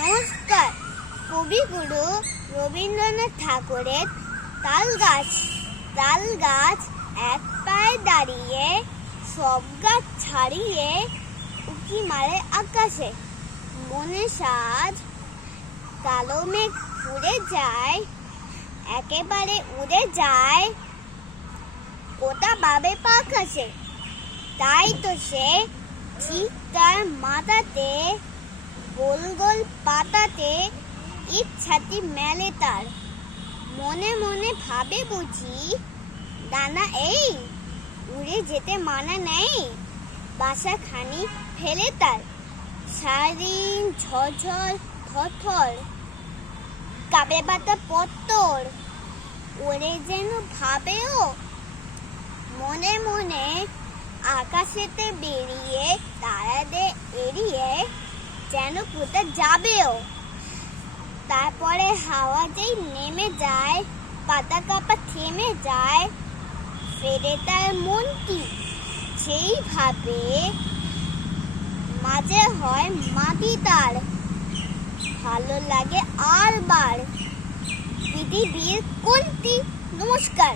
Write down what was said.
নমস্কার। কবিগুরু রবীন্দ্রনাথ ঠাকুরের তাল গাছ এক পায়ে দাঁড়িয়ে, সব গাছ ছাড়িয়ে উঁকি মারে আকাশে। মনে সাজ কালো মেঘ উড়ে যায়, একেবারে উড়ে যায়, ওটা ভাবে আকাশে। তাই তো সে ঠিক তার মাথাতে গোল গোল পাতাতে ইচ্ছাটি মেলে তার। মনে মনে ভাবে বুঝি, ডানা এই উড়ে যেতে মানা নেই। বাসা খানি ফেলে তার সারাদিন ঝরঝর থরথর কাবে বাতা পত্তর ওরে যেন ভাবেও। মনে মনে আকাশেতে বেরিয়ে তারাদের এড়িয়ে যেন কোথায় যাবেও। তারপরে হাওয়া যেই নেমে যায়, পাতা কাপা থেমে যায়, ফেরে তার মনটি সেইভাবে। মাঝে হয় মাটি তার, ভালো লাগে আর বার পৃথিবীর কোনটি। নমস্কার।